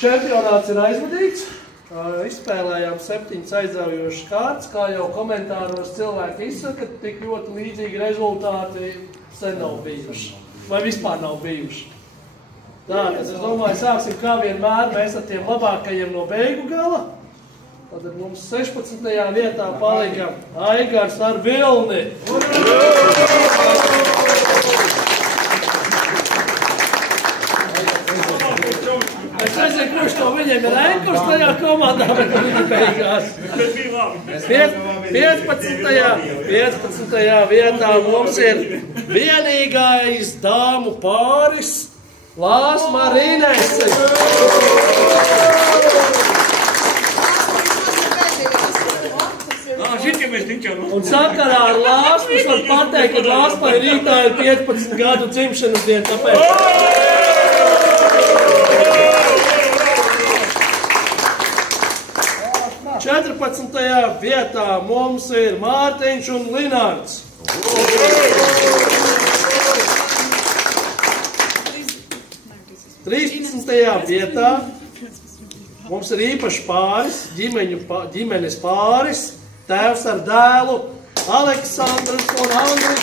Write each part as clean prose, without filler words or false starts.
Čempionāts ir aizvadīts. Izspēlējām 7 aizraujošas kārtas, kā jau komentāros cilvēki izsaka, tik ļoti līdzīgi rezultāti sen nav bijuši. Vai vispār nav bijuši. Tātad, es domāju, sāksim kā vienmēr, mēs ar tiem labākajiem no beigu gala. Tātad mums 16. vietā palika Aigars ar Vilni. Es nezinu, kurš no viņiem ir enkurs tajā komandā, bet viņi beigās. 15. vietā mums ir vienīgais dāmu pāris Lās Marīnēsi. Un sakarā ar Lāsmu es varu pateikt, ka Lāsmai rītā ir 15 gadu dzimšanas diena, tāpēc. 14. vietā mums ir Mārtiņš un Linārds. 13. vietā mums ir īpašs pāris, ģimenes pāris, tēvs ar dēlu, Aleksandrs un Andris.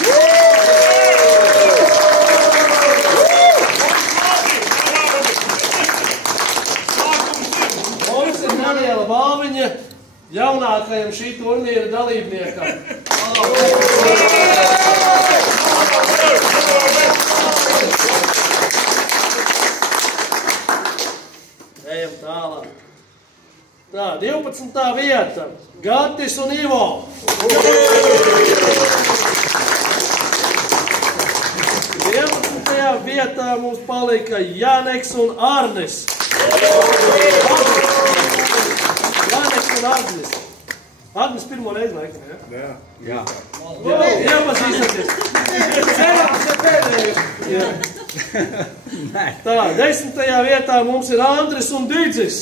Mums ir Daniela Vāviņa, jaunākajam šī turnīra dalībniekam. Ejam tālāk. Tā, 12. vieta. Gatis un Ivo. 11. vietā mums palika Janeks un Arnis. Janeks un Arnis. Arnis pirmo reizi laikam, ja? Jā. Iepazīstaties. Cerams, ka pēdējais. Tā, 10. vietā mums ir Andris un Didzis.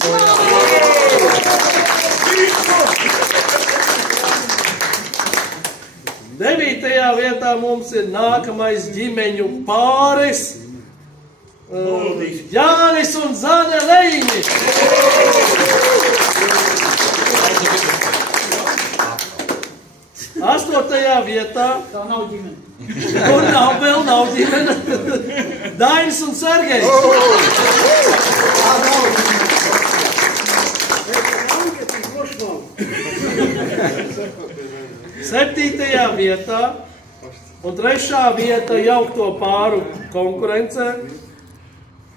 9. vietā mums ir nākamais ģimeņu pāris Jānis un Zane Leini. 8. vietā tā nav ģimene. Tur vēl nav ģimene. Dainis un Sergejs. 7. vietā un 3. vieta jaukto pāru konkurencē.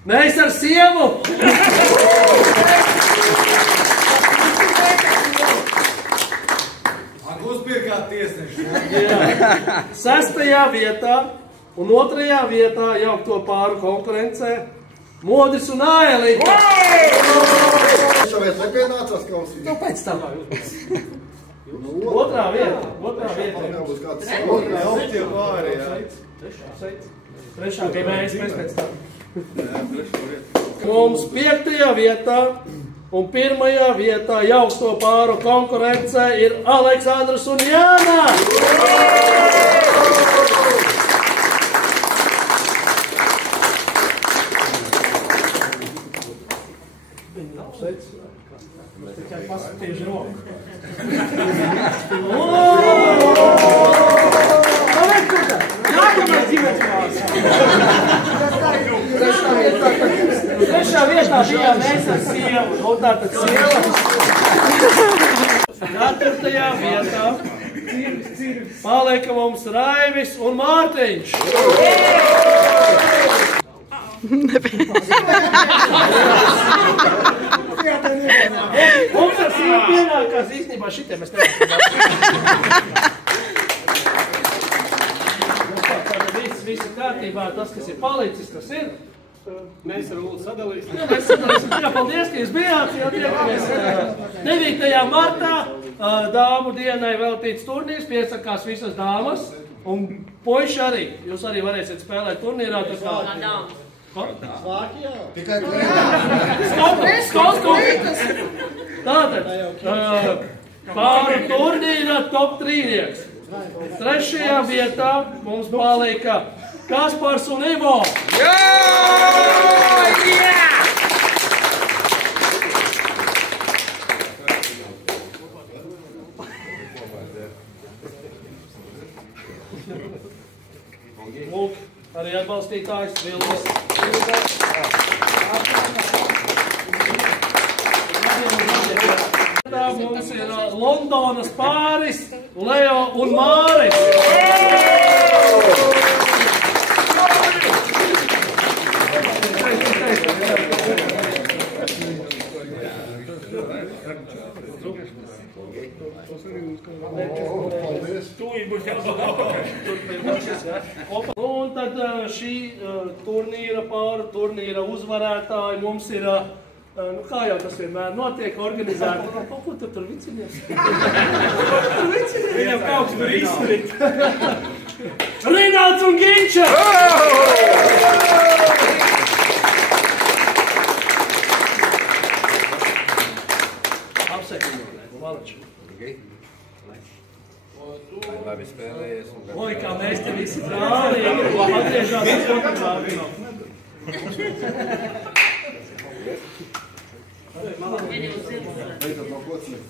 Mēs ar sievu! Uzpirkāt tiesneši. 6. vietā un 2. vietā jaukto pāru konkurencē. Modris un Aelika. Šāvēs nepienācās klausīt? Nu, pēc tam. 2. vieta. Būs kāds optie pāri, jā. 3. pie mēs pēc tam. Mums 5. vietā un 1. vietā jaukto pāru konkurencē ir Aleksandrs un Jāna. Viņi nav secināti. Tikai paskatīšu roku. Nākamais ģimenes pāris. 3. vietā bijām mēs ar sievu. Un tātad sieva. 4. vietā palika mums Raivis un Mārtiņš. Mums ar sievu pienākās īstenībā šitiem mēs nevaram. Viss kārtībā, tas, kas ir palicis, tas ir. Mēs ar Ulu sadalīsim. Mēs sadalīsim. Jā, paldies, ka jūs bijāt. Jā, tiekamies 9. martā dāmu dienai veltīts turnīrs, piesakās visas dāmas. Un puiši arī. Jūs arī varēsiet spēlēt turnīrā. Svāki, jā. Tikai Skots. Tātad, pāri turnīra top 3-nieks. 3. vietā mums palika Kaspars un Ivo. Lūk, arī atbalstītājs Vilnis. Tā mums ir Londonas pāris, Leo un Māris. Un tad šī turnīra uzvarētāji mums ir, nu kā jau tas vienmēr notiek, organizēta. Ko tur vicinies? Viņam kaut kas tur izsrit. Rinalds un Ginča! Labi spēlējies. Oi, kā mēs te visi brālīgi. Atgriežāmies fotokrāfī. Beidzot no kociņas.